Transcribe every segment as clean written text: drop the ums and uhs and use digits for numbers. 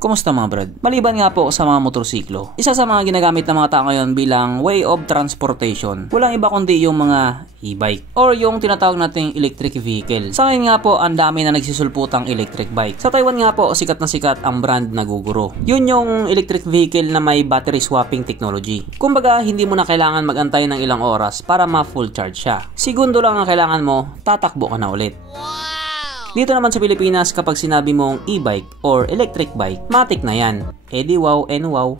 Kumusta mga brad? Maliban nga po sa mga motorsiklo, isa sa mga ginagamit ng mga tao ngayon bilang way of transportation, walang iba kundi yung mga e-bike or yung tinatawag nating electric vehicle. Sa ngayon nga po, ang dami na nagsisulputang electric bike. Sa Taiwan nga po, sikat na sikat ang brand na Gogoro. Yun yung electric vehicle na may battery swapping technology. Kumbaga, hindi mo na kailangan magantay ng ilang oras para ma-full charge siya. Segundo lang ang kailangan mo, tatakbo ka na ulit. Dito naman sa Pilipinas, kapag sinabi mong e-bike or electric bike, matik na yan. Eh di wow and wow.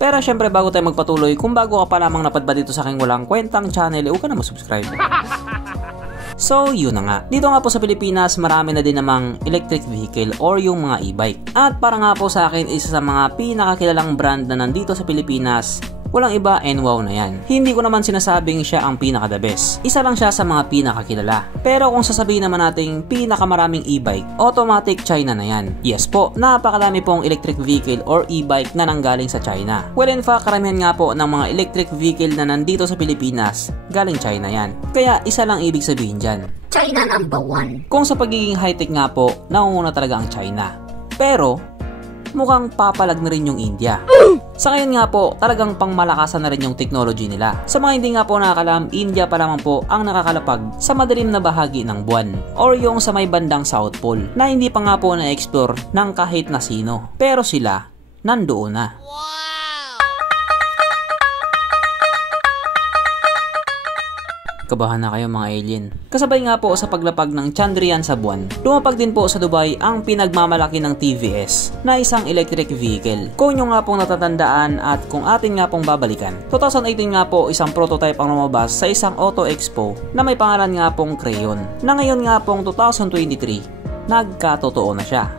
Pero syempre bago tayo magpatuloy, kung bago ka pa lamang napadpad dito sa aking walang kwentang channel, huwag ka na mag-subscribe. So yun na nga, dito nga po sa Pilipinas marami na din namang electric vehicle or yung mga e-bike. At para nga po sa akin, isa sa mga pinakakilalang brand na nandito sa Pilipinas, walang iba and wow na yan. Hindi ko naman sinasabing siya ang pinaka the best. Isa lang siya sa mga pinakakilala. Pero kung sasabihin naman nating pinakamaraming e-bike, automatic China na yan. Yes po, napakarami pong electric vehicle or e-bike na nanggaling sa China. Well in fact, karamihan nga po ng mga electric vehicle na nandito sa Pilipinas, galing China yan. Kaya isa lang ibig sabihin dyan, China number 1. Kung sa pagiging high-tech nga po, nangunguna talaga ang China. Pero mukhang papalag na rin yung India. Sa ngayon nga po, talagang pangmalakasan na rin yung technology nila. Sa mga hindi nga po nakakalam, India pa lamang po ang nakakalapag sa madilim na bahagi ng buwan or yung sa may bandang South Pole na hindi pa nga po na-explore ng kahit na sino. Pero sila, nandoon na. Kabahan na kayo mga alien. Kasabay nga po sa paglapag ng Chandrayaan sa buwan, lumapag din po sa Dubai ang pinagmamalaki ng TVS na isang electric vehicle. Kung nyo nga pong natatandaan at kung atin nga pong babalikan, 2018 nga po isang prototype ang lumabas sa isang auto expo na may pangalan nga pong Crayon, na ngayon nga pong 2023, nagkatotoo na siya.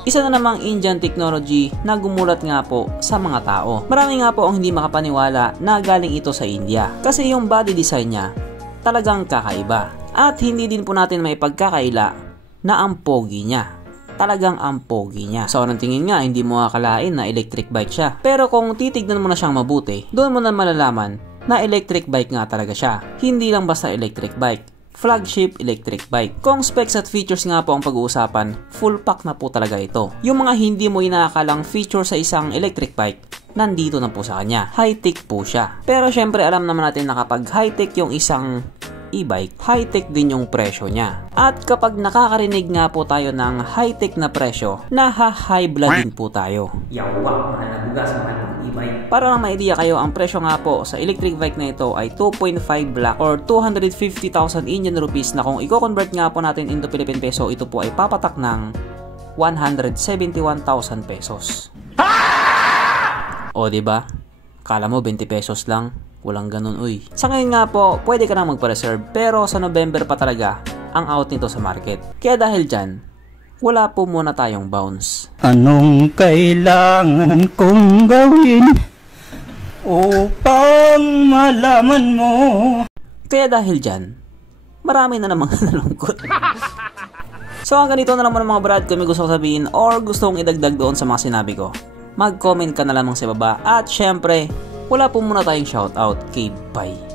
Isa na namang Indian technology na gumulat nga po sa mga tao. Marami nga po ang hindi makapaniwala na galing ito sa India. Kasi yung body design niya talagang kakaiba. At hindi din po natin may pagkakaila na ang pogi niya. Talagang ang pogi niya. Sa unang tingin nga, hindi mo akalain na electric bike siya. Pero kung titignan mo na siyang mabuti, doon mo na malalaman na electric bike nga talaga siya. Hindi lang basta electric bike. Flagship electric bike. Kung specs at features nga po ang pag-uusapan, full pack na po talaga ito. Yung mga hindi mo inaakalang feature sa isang electric bike, nandito na po sa kanya. High-tech po siya. Pero syempre alam naman natin na kapag high-tech yung isang e-bike, high-tech din yung presyo niya. At kapag nakakarinig nga po tayo ng high-tech na presyo, naha-high blood din po tayo. Yawa, mahal na bugas, mahal ng e-bike. Para lang ma-idea kayo, ang presyo nga po sa electric bike na ito ay 2.5 lakh or 250,000 Indian rupees na kung i-convert nga po natin into Philippine peso, ito po ay papatak ng 171,000 pesos. O diba? Kala mo 20 pesos lang? Walang ganun uy. Sa ngayon nga po, pwede ka na magpa-reserve pero sa November pa talaga ang out nito sa market. Kaya dahil dyan, wala po muna tayong bounce. Anong kailangan kong gawin upang malaman mo? Kaya dahil dyan, marami na namang nalungkot. So hanggang dito na naman mga brad, kung may gusto ko sabihin or gusto kong idagdag doon sa mga sinabi ko, mag-comment ka na lamang sa baba. At syempre, wala po muna tayong shoutout kay Bye.